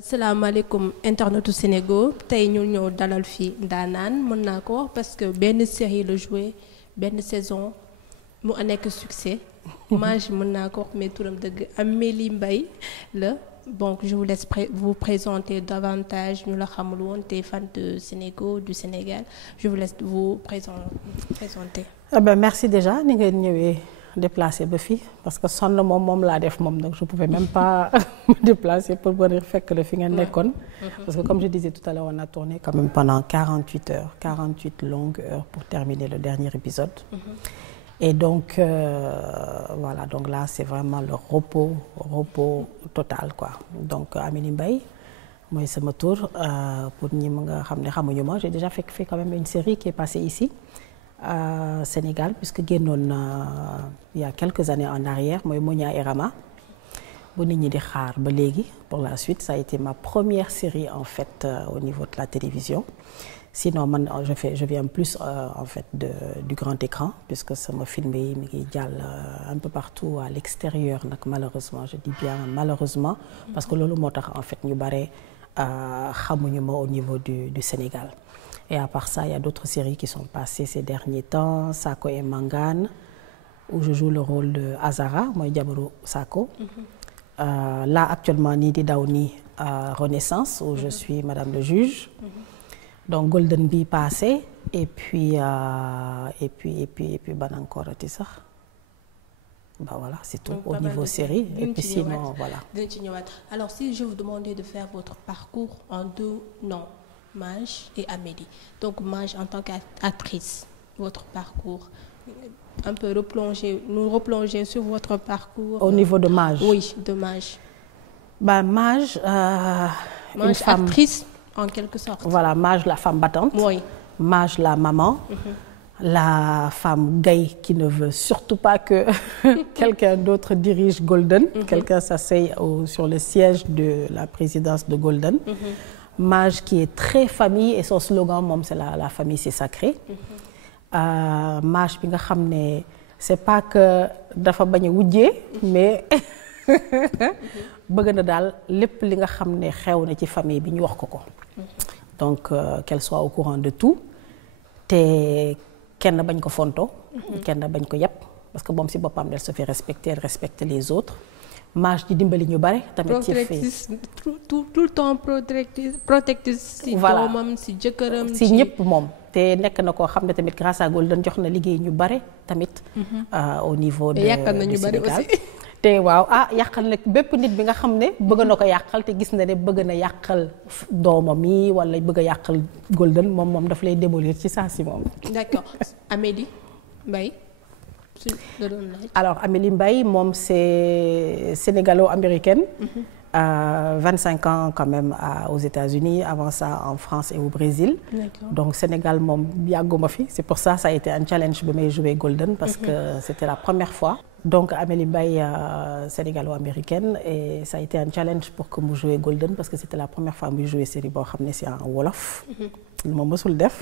salaamaaleykum internetu Sénégal tey ñu ñëw dalal fi ndaanaan mën naa ko wax parce que benn série la joué benn saison mu nekk succès Mage mën naa ko wax mais turam dëgg Amélie Mbaye la donc je vous laisse vous présenter davantage ñu la xamul woon te fan de Sénégal du Sénégal je vous laisse vous présenter. Merci déjà ni ngeen ñëwee déplacé ba fii parce que sonn moom laa def moom donc je pouvais même pas me déplacer pour venir fekk la fi ngeen nekkoon. Parce que comme je disais tout à l'heure on a tourné quand même pendant 48 heures 48 longues heures pour terminer le dernier épisode. Et donc voilà donc là c'est vraiment le repos total quoi donc Amélie Mbaye mooy sama tour pour ñi nga xam ne xamuñu ma j'ai déjà fait quand même une série qui est passée ici Sénégal puisque génnoon il y a quelques années en arrière mooy Monia et Rama bu nit ñi di xaar ba léegi pour la suite ça a été ma première série en fait au niveau de la télévision. Sinon man je viens plus en fait du grand écran puisque sama film yi mi ngi jàll un peu partout à l'extérieur nag malheureusement je dis bien malheureusement parce que loolu moo tax en fait ñu bare xamuñu ma au niveau du Sénégal et à part ça il y a d'autres séries qui sont passées ces derniers temps Sako et Mangane où je joue le rôle de Azara mooy jabaru Sako là actuellement nii di daw nii Renaissance où je suis madame le juge. Donc Golden bi passé et puis ban encore ati sax bah voilà c'est tout au niveau série et puis sinon voilà. Dinañ ci ñëwaat alors si je vous demandais de faire votre parcours en deux noms Mage et Amélie donc Mage en tant qu'actrice votre parcours un peu nous replonger sur votre parcours. Au niveau de Mage. Oui de Mage. Bah Mage. Mage femme actrice. En quelque sorte. Voilà, Mage la femme battante. Oui. Mage la maman. La femme gay qui ne veut surtout pas que quelqu'un d'autre dirige Golden. Quelqu'un s'asseye sur le siège de la présidence de Golden. Mage qui est très famille et son slogan moom c'est la famille c'est sacré. Mage bi nga xam ne c'est pas que dafa bañ a wujjee mais bëgg na daal lépp li nga xam ne xew na ci famille bi ñu wax ko. Donc qu'elle soit au courant de tout te kenn bañ ko fonto kenn bañ ko yàpp parce que moom si boppam elle se fait respecter elle respecte les autres Mage di dimbali ñu bare tamit ci fi tout le temps protectrice si doomam si jëkkëram si ñëpp moom te nekk na koo xam ne tamit grâce à Golden jox na liggéey ñu bare tamit au niveau du Sénégal te waaw yàqal nag bépp nit bi nga xam ne bëgg na ko yàqal te gis na ne bëgg na yàqal doomam yi wala bëgg a yàqal Golden moom daf lay démolir ci saa si moom. D'accord Amélie Mbaye. Alors Amélie Mbaye moom c'est sénégalo-américaine. 25 ans quand même aux États-Unis avant ça en France et au Brésil. Donc Sénégal moom yàgguma fi c'est pour ça a été un challenge bi may jouer Golden parce que c'était la première fois. Donc Amélie Mbaye sénégalo-américaine et ça a été un challenge pour que mu jouer Golden parce que c'était la première fois muy jouer série boo xam ne c'est en wolof. lu ma mësul def.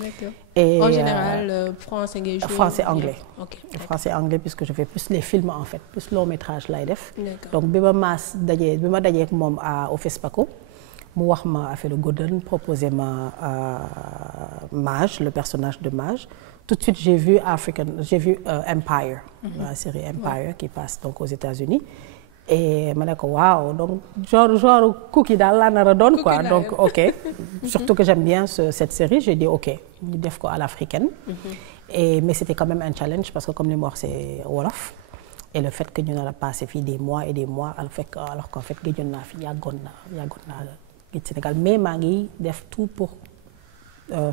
D'accord. Et en général français ngay jouer. Français anglais. Ok. Français anglais puisque je fais plus les films en fait plus long métrage lay def. D'accord. Donc bi ma dajee ak moom au FESPACO mu wax ma affaire Golden proposé ma Mage le personnage de Mage. Tout de suite j'ai vu Empire. La série Empire qui passe donc aux États-Unis et ma ne ko waaw donc genre cookie daal laa nar a doon quoi donc ok surtout que j'aime bien cette série j'ai dit ok ñu def ko à l'africaine mais c'était quand même un challenge parce que comme li ma wax c'est wolof et le fait que ñu nar a passer fii des mois et des mois alors qu'en fait géejoon naa fi yàggoon naa géej Sénégal mais maa ngi def tout pour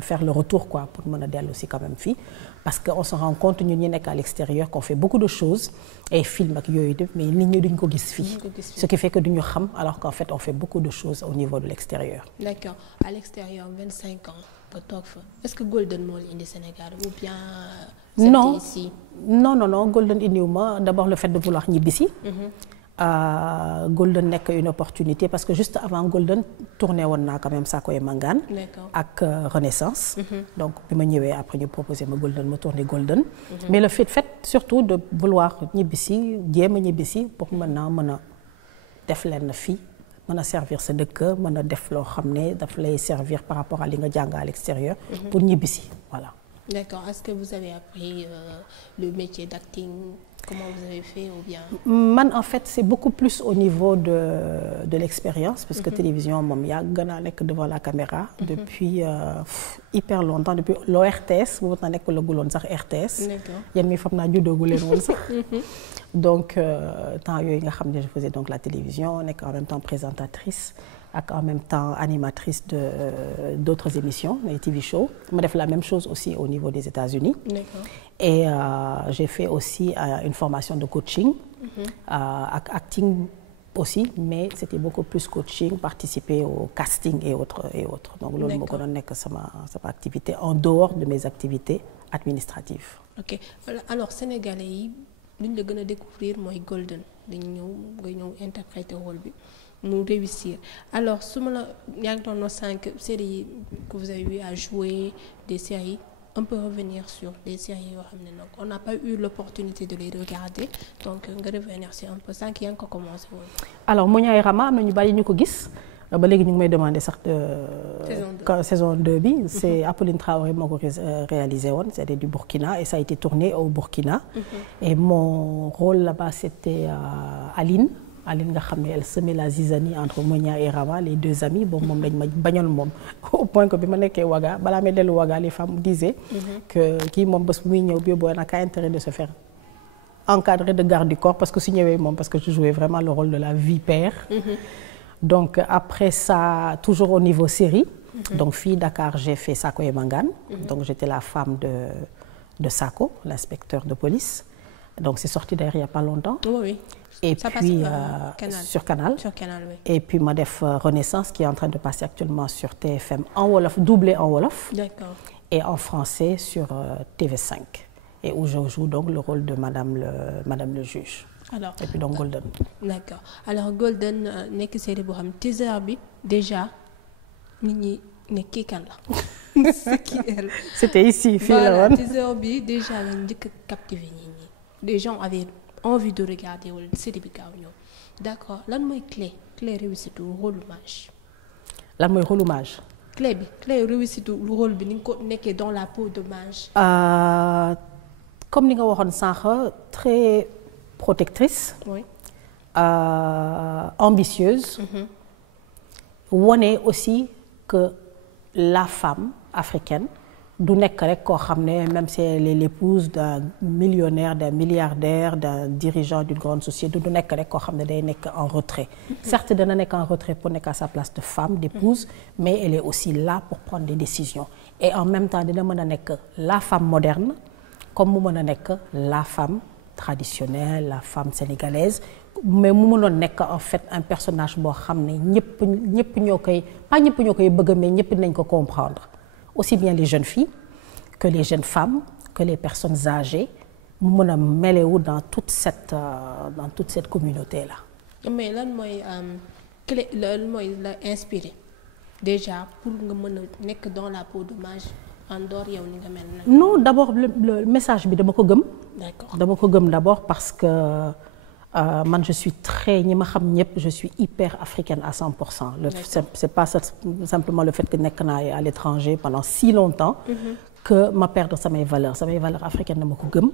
faire le retour quoi pour mën a dellu si quand même fii parce que on se rend compte ñun ñi nekk à l'extérieur qu'on fait beaucoup de choses et film ak yooyu def mais nit ñi duñ ko gis fii ce qui fait que duñu xam alors qu'en fait on fait beaucoup de choses au niveau de l'extérieur. D'accord. À l'extérieur 25 ans nga toog fa est-ce que Golden moo la indi Sénégal ou bien non ici? non Golden indiwu ma d'abord le fait de vouloir ñibbisi. Golden nekk une opportunité parce que juste avant Golden tourné woon naa quand même Sako et Mangane ak Renaissance. Donc bi ma ñëwee après ñu proposé ma Golden ma tourné Golden. Mais le fait surtout de vouloir ñibbisi jéem a ñibbisi pour mën a def leen fii mën a servir sa dëkk mën a def loo xam ne daf lay servir par rapport à li nga jàng à l'extérieur pour ñibbisi voilà. D'accord. Est-ce que vous avez appris le métier d'acting? Comment vous avez fait ou bien? Man en fait c'est beaucoup plus au niveau de l'expérience parce que télévision moom yàgg naa nekk devant la caméra depuis hyper longtemps depuis l'ORTS boobu naa nekk la guloon sax RTS. D'accord. Yéen mi fam naa juddoogu leen woon sax. Donc temps yooyu nga xam ne je faisais donc la télévision nekk en même temps présentatrice ak en même temps animatrice d'autres émissions les TV shows ma def la même chose aussi au niveau des États-Unis. D'accord. Et j'ai fait aussi une formation de coaching ak acting aussi mais c'était beaucoup plus coaching participer au casting et autres donc loolu moo ko doon nekk sama activité en dehors de mes activités administratives. Ok alors sénégalais yi lu ñu la gën a découvrir mooy Golden dañu ñëw interpréter rôle bi mu réussir alors su ma la yaa ngi doon 5 séries que vous avez eu à jouer des séries. On peut revenir sur des séries yoo xam ne nag on n'a pas eu l'opportunité de les regarder donc nga revenir si un peu sànq yaa ngi ko commencé woon. Alors Monia et Rama am na ñu bari ñu ko gis ba léegi ñu ngi may demander sax saison 2 bi c'est Apolline Traoré moo ko réalisé woon c'était du Burkina et ça a été tourné au Burkina. Et mon rôle là-bas c'était Aline nga xam ne elle semait la zizanie entre Monia et Rama les deux amis bon moom dañ ma bañoon moom au point que bi ma nekkee Ouaga balaa may dellu Ouaga les femmes disaient que kii moom bés bu muy ñëw bi boo naka intérêt de se faire encadrer de garde du corps parce que su ñëwee moom parce que je jouais vraiment le rôle de la vipère. Donc après ça toujours au niveau série. Donc fii Dakar j'ai fait Sako et Mangane. Donc j'étais la femme de Sako l'inspecteur de police. Donc c'est sorti d'ailleurs il y a pas longtemps. Oui. Et ça puis passe, sur Canal. Sur Canal, oui. Et puis ma def Renaissance qui est en train de passer actuellement sur TFM en wolof, doublé en wolof. D'accord. Et en français sur TV5. Et où je joue donc le rôle de Madame le juge. Alors. Et puis donc Golden. D'accord. Alors Golden nekk série boo xam teaser bi déjà nit ñi ne kii kan la. C'est qui elle. C'était ici fii la woon. Voilà teaser bi déjà la njëkk a captivé nit ñi. Les gens avaient envie de regarder wala série bi gaaw ñëw d'accord lan mooy clé réussite lu rôle mage. lan mooy rôle mage. clé réussite lu rôle bi ni nga ko nekkee dans la peau de mage. Comme ni nga waxoon sànq très protectrice. Oui. Ambitieuse. Wone aussi que la femme africaine. du nekk rek koo xam ne même si elle est l'épouse d'un millionnaire d'un milliardaire d'un dirigeant d'une grande société du nekk rek koo xam ne day nekk en retrait. Certes dana nekk en retrait pour nekk à sa place de femme d'épouse mais elle est aussi là pour prendre des décisions et en même temps dina mën a nekk la femme moderne comme mu mën a nekk la femme traditionnelle la femme sénégalaise mais mu mënoon nekk en fait un personnage boo xam ne ñëpp ñoo koy pas ñëpp ñoo koy bëgg mais ñëpp dinañ ko comprendre. Aussi bien les jeunes filles que les jeunes femmes que les personnes âgées mu mën a mêlewu dans toute cette communauté là. Mais lan mooy clé lan mooy la inspiré déjà pour nga mën a nekk dans la peau de mage en dehors yow ni nga mel na. Non d'abord le message bi dama ko gëm. D'accord. Dama ko gëm d'abord parce que man je suis très ñi ma xam ñëpp je suis hyper africaine à 100%. C'est pas simplement le fait que nekk naa à l'étranger pendant si longtemps. Que ma perdre samay valeurs africaines dama ko gëm.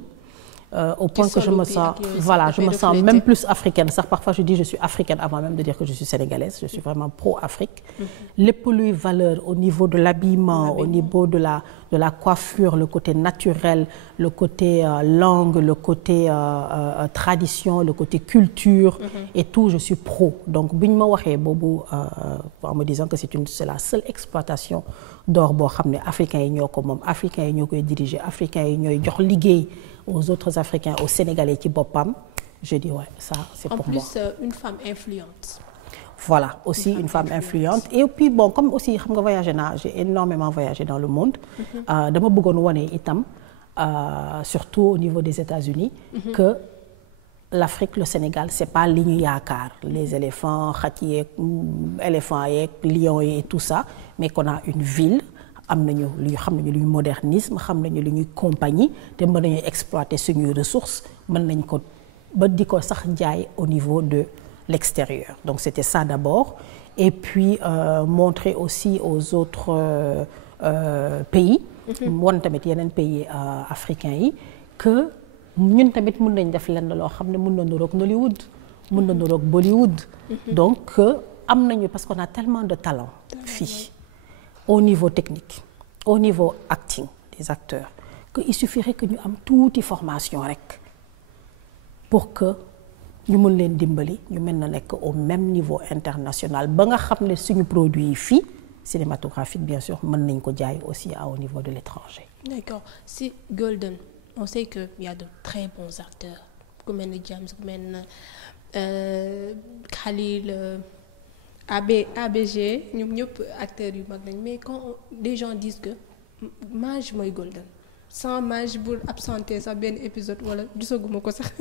Au point que je me sens même plus africaine sax parfois je dis je suis africaine avant même de dire que je suis sénégalaise je suis vraiment pro-Afrique. Lépp luy valeur au niveau de l'habillement au niveau de la coiffure le côté naturel le côté langue le côté tradition le côté culture et tout je suis pro donc bu ñu ma waxee boobu en me disant que c'est la seule exploitation d'or boo xam ne africains yi ñoo ko moom africains yi ñoo koy diriger africains yi ñooy jox liggéey aux autres Africains, aux Sénégalais qui bopam, je dis ouais, ça c'est pour moi. En plus, une femme influente. Voilà, aussi une femme influente. Et puis bon, comme aussi j'ai énormément voyagé dans le monde. Dama bëggoon wone itam surtout au niveau des États-Unis que l'Afrique, le Sénégal, c'est pas li ñu yaakaar, les éléphants, xaj yeeg, éléphants yeeg, lions et tout ça, mais qu'on a une ville am nañu lu xam nañu luy modernisme xam nañu lu ñuy compagnie te mën nañu exploiter suñuy ressources mën nañ ko ba di ko sax jaay au niveau de l'extérieur. Donc c'était ça d'abord. Et puis montrer aussi aux autres pays, wan tamit yeneen pays africains yi que ñun tamit mën nañ def lenn loo xam ne mën na niroog Nollywood, mën na niroog Bollywood. Donc am nañu parce qu'on a tellement de talent fii au niveau technique, au niveau acting des acteurs, que il suffirait que ñu am tuuti formation rek pour que ñu mën leen dimbali ñu mën na nekk au même niveau international ba nga xam ne suñu produit yi fii cinématographique bien sûr mën nañ ko jaay aussi au niveau de l'étranger. D'accord. Si Golden, on sait que il y a de très bons acteurs ku mel ni James, ku mel ni Khalil, ABG ñoom ñëpp acteurs yu mag lañ mais quand des gens disent que Mage mooy Golden sans Mage bu absenté sax benn épisode wala gisaguma ko sax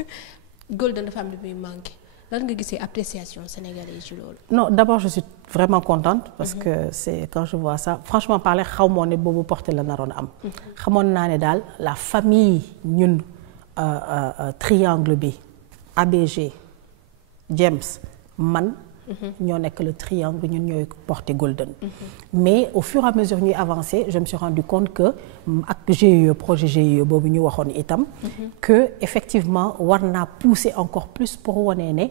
Golden dafa am lu muy manqué lan nga gisee appréciation sénégalais yi ci loolu. Non, d'abord je suis vraiment contente parce que c'est quand je vois ça franchement parler xaw moo ne boobu porté la naroon am. xamoon naa ne daal la famille ñun triangle bi ABG James man. ñoo nekk le triangle ñun ñooy porter Golden. Mais au fur et à mesure ñuy avancer je me suis rendu compte que ak GIE projet GIE boobu ñu waxoon itam. que effectivement war naa pousser encore plus pour wane ne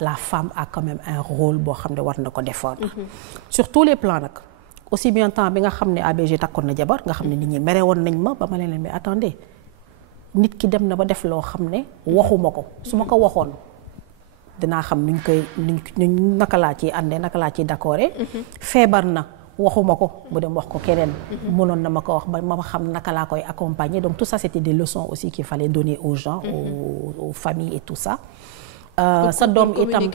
la femme a quand même un rôle boo xam ne war na ko défendre. Sur tous les plans nag aussi bien temps bi nga xam ne ABG takkoon na jabar nga xam ne nit ñi mere woon nañ ma ba ma leen mais attendez nit ki dem na ba def loo xam ne waxuma ko su ma ko waxoon. dinaa xam nuñ koy naka laa ciy àndee naka laa ciy d'accordé. feebar na waxuma ko mu dem wax ko keneen. mënoon na ma ko wax ba ma xam naka laa koy accompagner donc tout ça c'était des leçons aussi qu'il fallait donner aux gens aux familles et tout ça. sa doom itam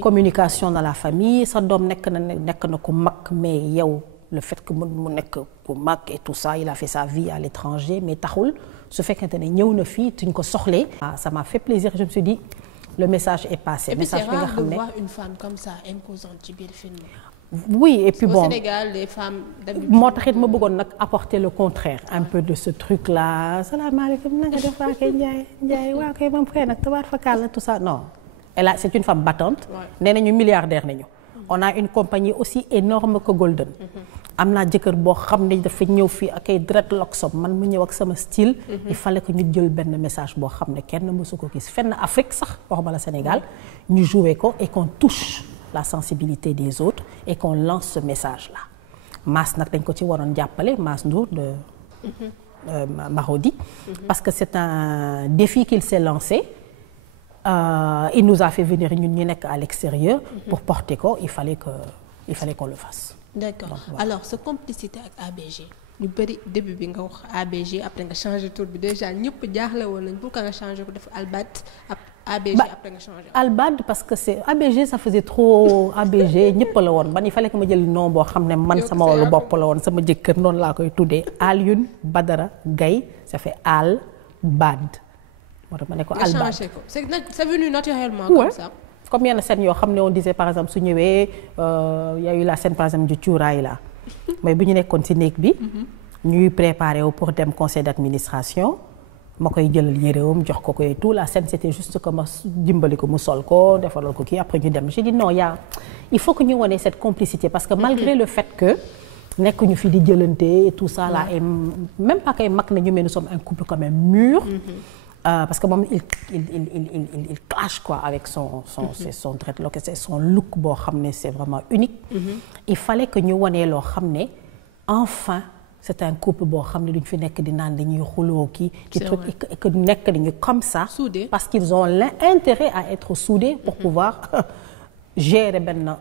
communication dans la famille sa doom nekk na ku mag mais yow le fait que mu nekk ku mag et tout ça il a fait sa vie à l'étranger mais taxul su fekkente ne ñëw na fii tuñ ko soxlee. ça m'a fait plaisir je me suis dit. Le message est passé. Message bi nga xam ne c'est rare de voir une femme comme ça imposante ci biir film. Oui et puis bon au Sénégal les femmes d'habitude. moo taxit ma bëggoon nag apporter le contraire un peu de ce truc là salaamaaleykum na nga def waa kay Ndiaye waa kay moom xëy nag tabaar fakal la tout ça non. Elle c'est une femme battante. nee nañu milliardaire nañu. on a une compagnie aussi énorme que Golden. am naa jëkkër boo xam ne dafa ñëw fii ak ay dreadlocks man mu ñëw ak sama style. il fallait que ñu jël benn message boo xam ne kenn mësu ko gis fenn Afrique sax waxuma la Sénégal ñu jouer ko et qu'on touche la sensibilité des autres et qu'on lance ce message là. Mass nag dañ ko ci waroon jàppale Mass Ndour de Marodi. parce que c'est un défi qu'il s'est lancé. Il nous a fait venir ñun ñu nekk à l'extérieur. pour porter ko il fallait qu'on le fasse. D'accord. Donc, voilà. Alors sa complicité ak ABG ñu bëri début bi nga wax ABG après nga changé tour bi déjà ñëpp jaaxle woon nañ pourquoi nga changé ko def Albad ABG après nga changé. Albad parce que c'est ABG ça faisait trop ABG ñëpp la woon ban il fallait que ma jël nom boo xam ne man sama wàllu bopp la woon sama jëkkër noonu laa koy tuddee Alioune Badara Gaye ça fait Albad. moo tax ma ne ko Albad nga changé ko c'est venu naturellement. Comme ça. Comme yenn scène yoo xam ne on disait par exemple su ñëwee y a eu la scène par exemple du cuuraay là mais bu ñu nekkoon ci néeg bi ñuy préparer wu pour dem conseil d'administration ma koy jëlal yérewam jox ko et tout la scène c'était juste que ma dimbali ko mu sol ko defalal ko kii après ñu dem j'ai dit non il faut que ñu wone cette complicité parce que malgré le fait que nekk ñu fi di jëlante et tout ça là et même pas kay mag na ñu mais nous sommes un couple quand même mûr. Parce que moom il clash quoi avec son dreadlock c'est son look boo xam ne c'est vraiment unique. Il fallait que ñu wonee loo xam ne enfin c'est un couple boo xam ne duñ fi nekk di naan dañuy xuloo kii. ci truc et que nekk nañu comme ça. soudés parce qu'ils ont l'intérêt à être soudés pour pouvoir gérer benn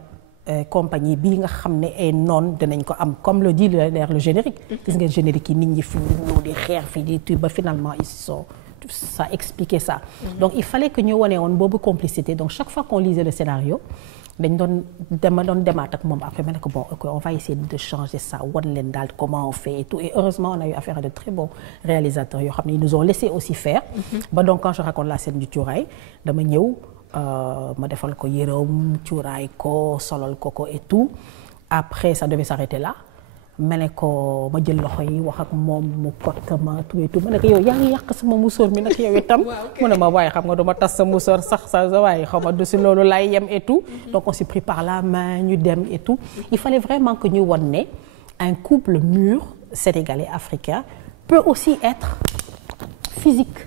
compagnie bii nga xam ne ay noon dinañ ko am comme le dit le générique. gis ngeen générique yi nit ñi fi ñu di xeex fi di tuy ba finalement ils sont. Ça expliquait ça. Donc il fallait que ñu wone woon boobu complicité donc chaque fois qu'on lisait le scénario dañ doon demaat ak moom après ma ne ko bon ok on va essayer de changer ça wan leen daal comment on fait et tout et heureusement on a eu affaire à de très bons réalisateurs yoo xam ne ils nous ont laissé aussi faire. ba donc quand je raconte la scène du cuuraay dama ñëw ma defal ko yërëm cuuraay ko solal ko et tout après ça devait s'arrêter là. ma ne ko ma jël loxo yi wax ak moom mu kott ma tuuti ma ne ko yow yaa ngi yàq sama musóor mi nag yow itam. mu ne ma waaye xam nga duma tas sa musóor sax sa waaye xaw ma du si loolu laay yem et tout. donc on s'est pris par la main ñu dem et tout. il fallait vraiment que ñu won ne un couple mûr sénégalais africain peut aussi être physique.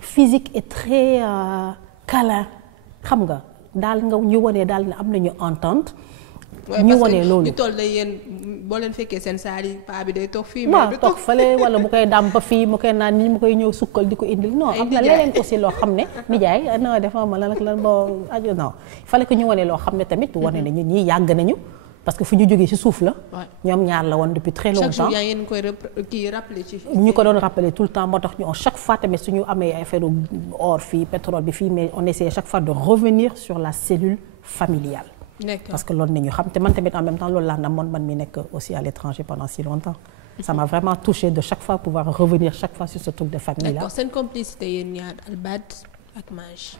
physique et très câlin xam nga daal nga ñu wone daal ne am nañu entente. ñu wane loolu ñu toll day yéen boo leen fekkee seen saal yi paa bi day toog fii. waaw toog fële wala mu koy dàmp fii mu koy naan nii mu koy ñëw sukkal di ko indil. non am na leneen aussi loo xam ne. nijaay na def ma lan ak lan boo aju non il fallait que ñu wane loo xam ne tamit. wane nañu ñii yàgg nañu. parce que fu ñu jógee ci suuf la. ñoom ñaar la woon depuis très longtemps. chaque jour yaa ngeen koy kii rappelé ci. ñu ko doon rappelé tout le temps moo tax ñu chaque fois tamit suñu amee affaire or fii pétrole bi fii mais on essaie chaque fois de revenir sur la cellule familiale. D'accord. Parce que loolu nañu xam te man tamit en même temps loolu laa namoon man mi nekk aussi à l'étranger pendant si longtemps. Ça m'a vraiment touché de chaque fois pouvoir revenir chaque fois sur ce truc de famille là. D'accord, seen complicité yéen ñaar Albad ak Maj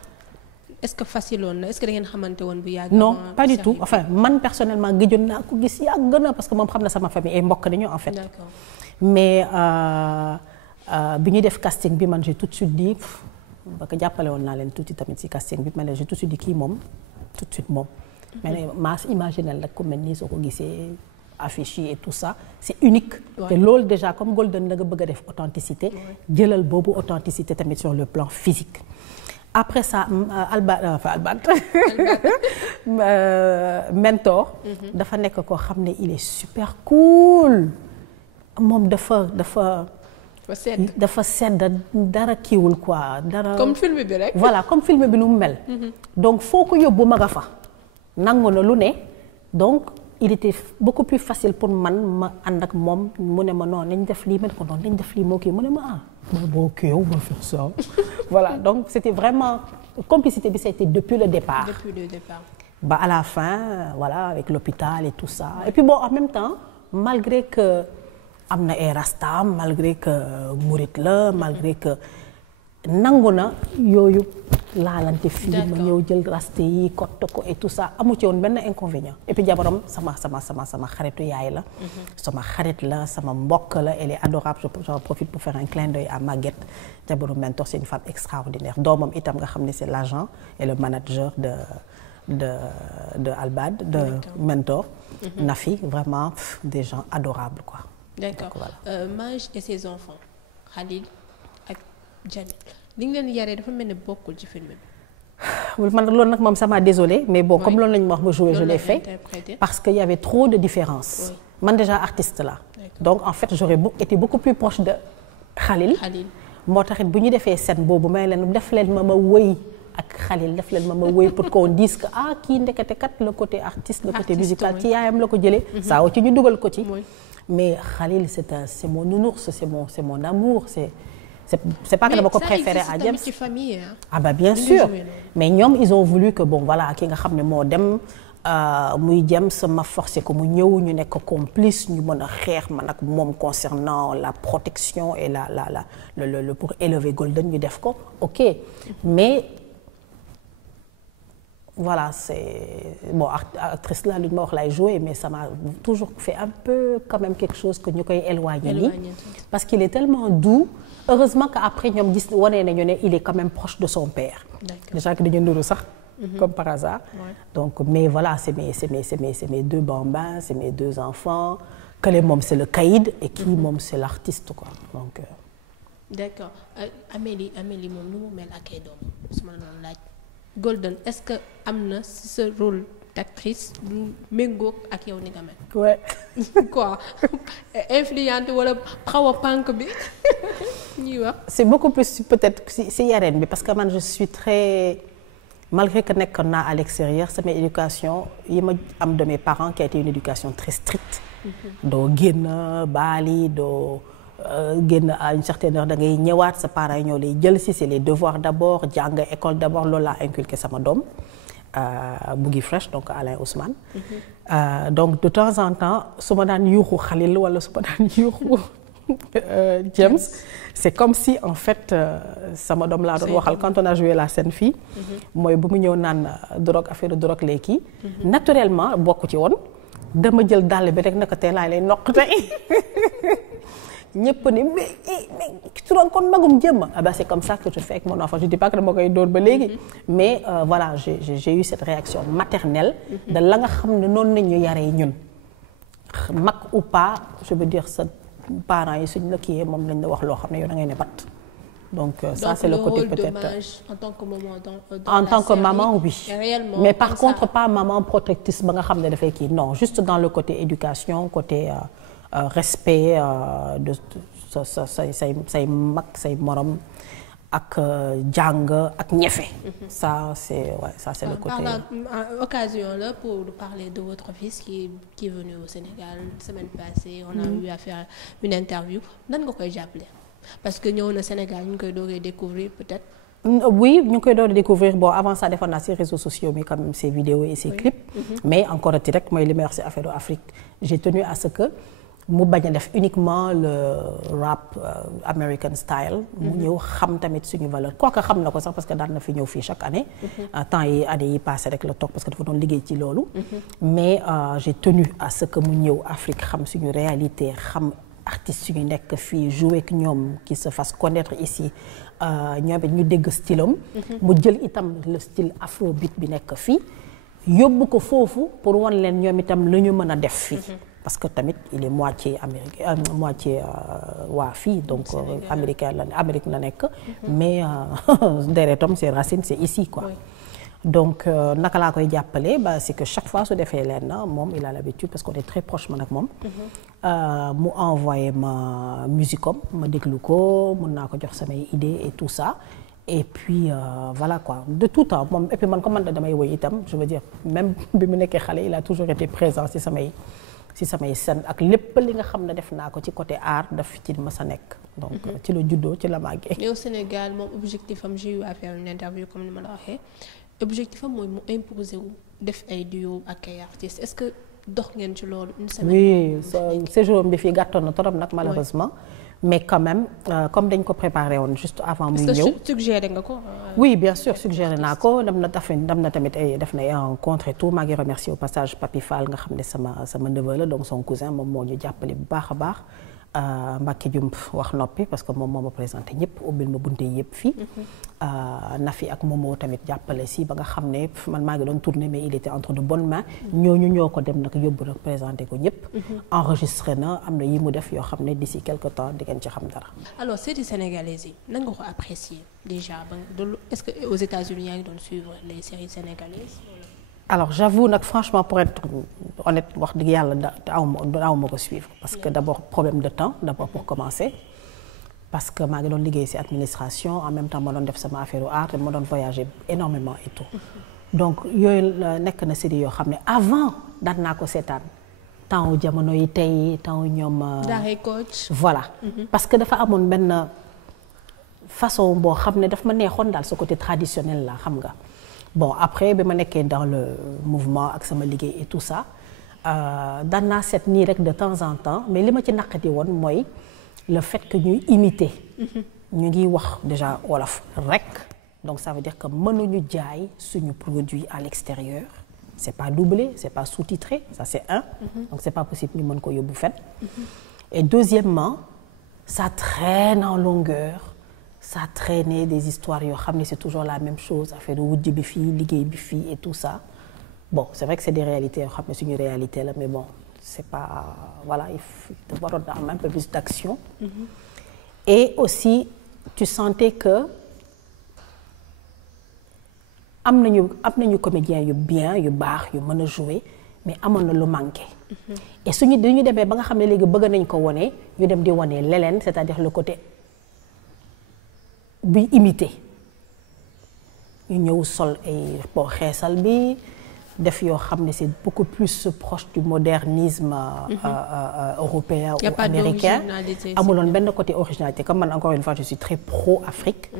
est-ce que facile woon na est-ce que da ngeen xamante woon bu yàgg. non pas du tout enfin man personnellement gëjoon naa ko gis yàgg na parce que moom xam na sama famille ay mbokk nañu en fait. D'accord. mais bi ñuy def casting bi man j'ai tout de suite dit parce que jàppale woon naa leen tuuti tamit ci casting bi ma ne j'ai tout de suite dit kii moom tout de suite moom. mais maa imaginel rek ku mel nii soo ko gisee affiche yi et tout ça c'est unique. te loolu déjà comme Golden da nga bëgg a def authenticité. jëlal boobu authenticité tamit sur le plan physique. après ça Albad Mentor. dafa nekk koo xam ne il est super cool. moom dafa sedd dara kiiwul quoi dara. comme film bi rek. voilà comme film bi nu mu mel. donc foo ko yóbbu ma nga fa. nangu na lu ne donc il était beaucoup plus facile pour man ma ànd ak moom mu ne ma non nañ def lii ma ne ko non nañ def lii moo kii mu ne ma boo kii yow ma faire ça voilà donc c'était vraiment complicité bi ça a été depuis le départ. Depuis le départ. Bah à la fin voilà avec l'hôpital et tout ça et puis bon en même temps malgré que am na ay rasta malgré que murit la malgré que nangu na yooyu laalante fii ma ñëw jël rasta yi kott ko et tout ça amu ci woon benn inconvénient et puis jabaram sama xaritu yaay la sama xarit la sama mbokk la elle est adorable j'en profite pour faire un clin d'œil à Maguette jabaru Mentor c'est une femme extraordinaire doomam itam nga xam ne c'est l'agent et le manager de Albad de Mentor Nafi vraiment des gens adorables quoi. D'accord. Voilà. Maj et ses enfants Khalil ak Janet li nga leen yaree dafa mel ni bokkul ci film bi. man loolu nag moom ça m'a désolé mais bon comme loolu lañu ma wax ma jouer je l'ai fait parce que y avait trop de différences. man déjà artiste là. donc en fait j'aurais été beaucoup plus proche de Khalil. moo taxit bu ñu defee scène boobu may leen def leen ma wëy ak Khalil def leen ma wëy pour qu'on dise que kii ndekete kat le côté artiste le côté musical ci yaayam la ko jëlee. saa ci ñu dugal ko ci. mais Khalil c'est mon nounours c'est mon amour c'est pas que dama ko préféré à James. ci famille bah bien sûr mais ñoom ils ont voulu que bon voilà ki nga xam ne moo dem muy James ma forcé ko mu ñëw ñu nekk complice ñu mën a xeex man ak moom concernant la protection et le pour élever Golden ñu def ko ok mais voilà c'est bon actrice la lu ma wax lay jouer mais ça m'a toujours fait un peu quand même quelque chose que ñu koy éloigner nii parce qu'il est tellement doux heureusement que après ñoom gis wane nañu ne il est quand même proche de son père déjà que dañu nduru sax comme par hasard donc mais voilà c'est mes deux bambins c'est mes deux enfants kële moom c'est le caïd et kii moom c'est l'artiste quoi donc d'accord Amélie moom nu mu mel ak ay doom su ma doon laaj Golden est-ce que am na ci ce rôle d'actrice lu méngóog ak yow ni nga mel. ouais. quoi influente wala xaw a pànk bi ñuy wax. c'est beaucoup plus peut-être ci yareen bi parce que man je suis très malgré que nekkoon naa à l'extérieur sama éducation yi ma am de mes parents qui a été une éducation très stricte. doo génn baali doo. génn à une certaine heure da ngay ñëwaat sa parents yi ñoo lay jël si c'est les devoirs d'abord jàng école d'abord loolu laa inculqué sama doom Boogie Fresh donc Alain Ousmane donc de temps en temps su ma daan yuuxu Khalil wala su ma daan yuuxu James c'est comme si en fait sama doom laa doon waxal quand on a joué la scène fii mooy bu mu ñëw naan drogue affaire drogue léegi naturellement bokk ci woon dama jël dàll bi rek naka tey laa lay noq tey ñëpp ni mais tu te rends compte magum jëm ah ben c'est comme ça que je fais avec mon enfant je dis pas que dama koy dóor ba léegi mais voilà j'ai eu cette réaction maternelle de la nga xam ne noonu nañ ñu yaree ñun mag ou pas je veux dire sa parents yi suñ la kii moom lañ la wax loo xam ne yow da ngay ne bat donc ça c'est le côté peut-être en tant que maman en tant que maman oui mais par contre ça. pas maman protectrice ba nga xam ne dafay kii non juste dans le côté éducation côté respect de say mag say morom ak jàng ak ñefe. Ça c'est le côté. Occasion là pour parler de votre fils qui est venu au Sénégal semaine passée. On a eu à faire une interview. Nan nga koy jàppale parce que ñëw na Sénégal ñu ngi koy doogee découvrir peut-être. Oui ñu ngi koy doog découvrir bon avant ça defoon naa ci réseaux sociaux mais quand même ses vidéos et ses clips. Mais encore ati rek mooy li may wax ci affaire Afrique j'ai tenu à ce que. mu bañ a def uniquement le rap American style. mu ñëw xam tamit suñu valeur kooka xam na ko sax parce que daan na fi ñëw fii chaque année. temps yi année yi passé rek la toog parce que dafa doon liggéey ci loolu. mais j'ai tenu à ce que mu ñëw Afrique xam suñu réalité xam artistes yu nekk fii jouer ak ñoom qui se fasse connaître ici ñoom it ñu dégg style am. mu jël itam le style afrobeat bi nekk fii yóbbu ko foofu pour wan leen ñoom itam lu ñu mën a def fii. parce que tamit il est moitié américain moitié waa fii donc américain la Amérique la nekk mais deretam ses racines c'est ici quoi. Oui. Donc naka laa koy jàppale ba c'est que chaque fois su defee leen moom il a l'habitude parce qu'on est très proche man ak moom. mu envoyé ma musique am ma déglu ko mën naa ko jox samay idées et tout ça. Et puis voilà quoi de tout temps moom et puis man comme man damay woy itam je veux dire même bi mu nekkee xale il a toujours été présent ci samay scène ak lépp li nga xam ne def naa ko ci côté art daf ci ma sa nekk donc ci la juddoo ci la màggee. mais au Sénégal moom objectif am j'ai eu à faire une interview comme ni ma la waxee objectif am mooy mu imposer wu def ay duo ak ay artistes est-ce que dox ngeen ci loolu une semaine. oui séjour bi fii gàttoon na trop nag malheureusement. mais quand même comme dañ ko préparé woon juste avant muy ñëw. suggéré nga ko. oui bien sûr suggéré naa ko dem na tamit ay def na ay rencontre et tout maa ngi remercier au passage Papi Fall nga xam ne sama neveu la donc son cousin moom moo ñu jàppale bu baax a baax Mbacke Dioum wax noppi parce que moom moo ma présenté ñëpp ubbil ma bunte yëpp fii. Nafi ak Momo tamit jàppale si ba nga xam ne man maa ngi doon tourner mais il était entre de bonnes mains. ñooñu ñoo ko dem nag yóbbu nag présenté ko ñëpp. enregistré na am na yi mu def yoo xam ne d'ici quelque temps di ngeen ci xam dara. alors séries sénégalaises yi nan nga ko apprécier déjà est-ce que aux États-Unis yaa ngi doon suivre les séries sénégalaises. alors j'avoue nag franchement pour être honnête wax dëgg yàlla aw ma ko suivre parce que d'abord problème de temps d'abord pour commencer parce que maa ngi doon liggéey ci administration en même temps ma doon def sama affaire art et ma doon voyager énormément et tout donc yooyu nekk na série yoo xam ne avant daan naa ko seetaan temps wu jamono yi tey temps wu ñoom. Daaray Kocc. voilà parce que dafa amoon benn façon boo xam ne daf ma neexoon daal ce côté traditionnel la xam nga. bon après bi ma nekkee dans le mouvement ak sama liggéey et tout ça daan naa seet nii rek de temps en temps mais li ma ci naqati woon mooy le fait que ñuy imiter. ñu ngi wax déjà wolof rek donc ça veut dire que mënuñu jaay suñu produit à l'extérieur c'est pas doublé c'est pas sous-titré ça c'est un. donc c'est pas possible ñu mën ko yóbbu fen. et deuxièmement ça traîne en longueur. ça traînait des histoires yoo xam ne c'est toujours la même chose affaire wujj bi fii liggéey bi fii et tout ça bon c'est vrai que c'est des réalités yoo xam ne suñu réalité la mais bon c'est pas voilà il waroon na am un peu plus d'action. et aussi tu sentais que am nañu comédiens yu bien yu baax yu mën a jouer mais amoon na lu manqué. et suñu dañu demee ba nga xam ne léegi bëgg nañ ko wone ñu dem di wone leneen c'est-à-dire le côté bi imité ñu ñëw sol ay bon xeesal bi def yoo xam ne c'est beaucoup plus proche du modernisme européen ou américain amuloon benn côté originalité comme man encore une fois je suis très pro-Afrique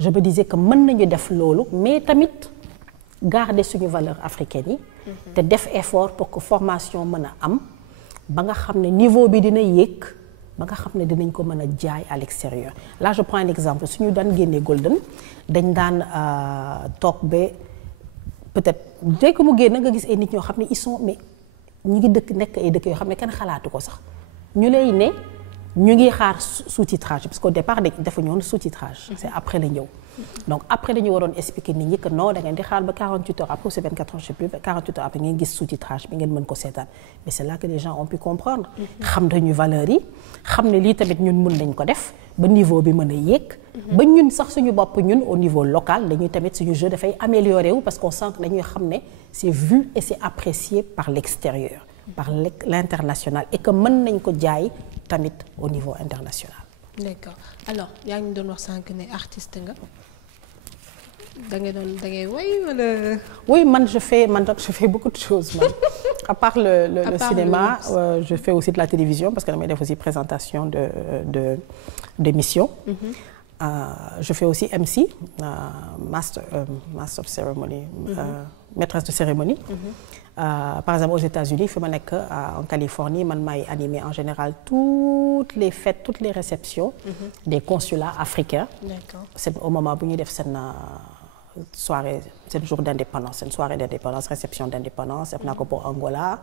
je me disais que mën nañu def loolu mais tamit garder suñu valeur africaine yi te def effort pour que formation mën a am ba nga xam ne niveau bi dina yéeg ba nga xam ne dinañ ko mën a jaay à l'extérieur là je prends un exemple suñu daan génnee Golden dañ daan toog ba peut-être dès que mu génn nga gis ay nit ñoo xam ne ils sont mais ñu ngi nekk ay dëkk yoo xam ne kenn xalaatu ko sax ñu lay ne ñu ngi xaar sous-titrage parce qu'au départ defuñu woon sous-titrage. C'est après la ñëw. Donc après dañu waroon expliquer nit ñi que non da ngeen di xaar ba 48 heures après ou c'est 24 heures je sais plus 48 heures après ngeen gis sous-titrage bi ngeen mën ko seetaan mais c'est là que les gens ont pu comprendre. xam nañu valeurs yi xam ne lii tamit ñun mën nañ ko def ba niveau bi mën a yéeg. ba ñun sax suñu bopp ñun au niveau local dañuy tamit suñu jeu dafay améliorer wu parce qu'on sent que dañuy xam ne c'est vu et c'est apprécié par l'extérieur. par l'international et que mën nañ ko jaay tamit au niveau international. D'accord alors yaa ngi doon wax sànq ne artiste nga da ngay woy wala. Oui je fais beaucoup de choses man. à part le cinéma je fais aussi de la télévision parce que damay def aussi présentation d'émissions. Je fais aussi MC master of ceremony. Maîtresse de cérémonie. Par exemple aux États-Unis fi ma nekk en Californie man maay animer en général toutes les fêtes toutes les réceptions. des consulats africains. D'accord. C'est au moment bu ñuy def seen soirée seen jour d'indépendance seen soirée d'indépendance réception d'indépendance def naa ko pour Angola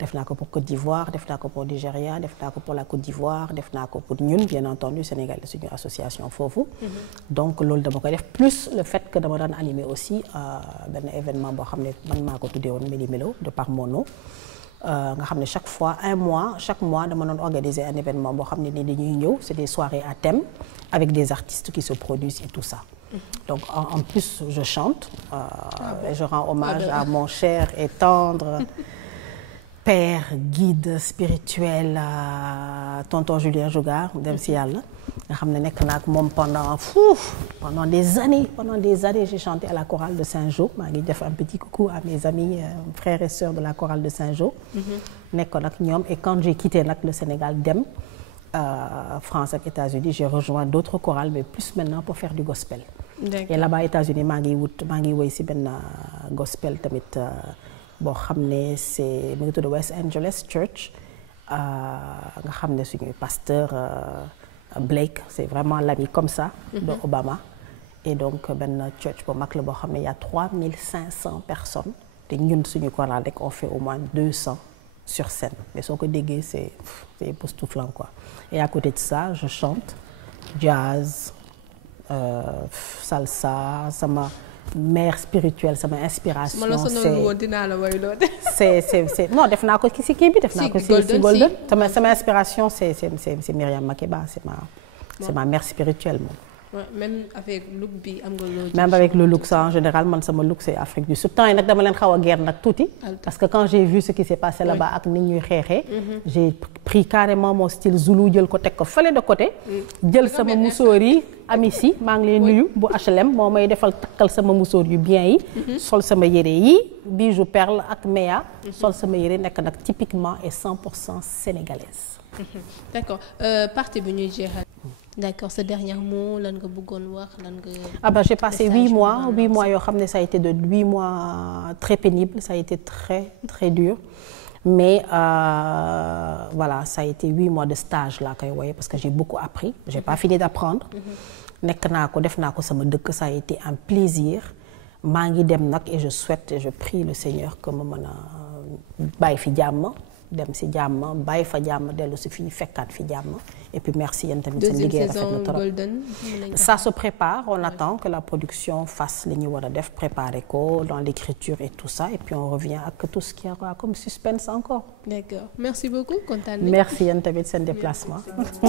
def naa ko pour Côte d'Ivoire def naa ko pour Nigéria def naa ko pour la Côte d'Ivoire def naa ko pour ñun bien entendu Sénégal suñu association foofu. donc loolu dama koy def plus le fait que dama daan animer aussi benn événement boo xam ne man maa ko tuddee woon Méli Mélo de par mon nom nga xam ne chaque mois dama doon organiser un événement boo xam ne ni dañuy ñëw c'est des soirées à thème avec des artistes qui se produisent et tout ça. Donc en plus je chante et je rends hommage à mon cher et tendre père guide spirituel tonton Julien Jougar dem si yàlla nga xam ne nekk naa ak moom pendant des années j'ai chanté à la chorale de Saint-Jean maa ngi def un petit coucou à mes amis frères et sœurs de la chorale de Saint-Jean nekkoon ak ñoom et quand j'ai quitté nag le Sénégal dem France ak États-Unis j'ai rejoint d'autres chorales mais plus maintenant pour faire du gospel. Et là-bas États-Unis maa ngi woy si benn gospel tamit boo xam ne c'est mu ngi tudd West Angeles Church nga xam ne suñuy pasteur Blake c'est vraiment l'ami comme ça de Obama et donc benn church bu mag la boo xam ne y a 3500 personnes te ñun suñu chorale rek on fait au moins 200 sur scène mais soo ko déggee c'est époustouflant quoi et à côté de ça je chante jazz salsa sama mère spirituelle sama inspiration c'est non def naa ko ci kii bi def naa ko ci Golden sama inspiration c'est Myriam Makeba c'est ma mère spirituelle moom. Ouais, même avec look bi am nga loolu. Même avec le look ça en général man sama look c'est Afrique du Sud temps yi nag dama leen xaw a guerre nag tuuti. parce que quand j'ai vu ce qui s'est passé là-bas ak ni ñuy xeexee. j'ai pris carrément mon style zoulou jël ko teg ko fële de côté. jël sama musóor yi Amici maa ngi lay nuyu bu HLM moo may defal takkal sama musóor yu bien yi. sol sama yére yi bijou perle ak méa. sol sama yére nekk nag typiquement et 100% sénégalaise. D'accord partie bi ñuy jeexal. D'accord ce dernier mot lan nga bëggoon wax lan nga. J'ai passé 8 mois yoo xam ne ça a été de 8 mois très pénible ça a été très très dur mais voilà ça a été 8 mois de stage laa koy wooye parce que j'ai beaucoup appris j'ai pas fini d'apprendre. nekk naa ko def naa ko sama dëkk ça a été un plaisir maa ngi dem nag et je souhaite et je prie le Seigneur que ma mën a bàyyi fi jàmm. dem si jàmm bàyyi fa jàmm dellu si fii fekkaat fi jàmm et puis merci yéen tamit seen liggéey rafet na trop. Ça se prépare on attend que la production fasse li ñu war a def préparer ko dans l'écriture et tout ça et puis on revient ak tout ce qu'il y aura comme suspense encore. D'accord merci beaucoup kontaan nañu. Merci yéen tamit seen déplacement. Merci.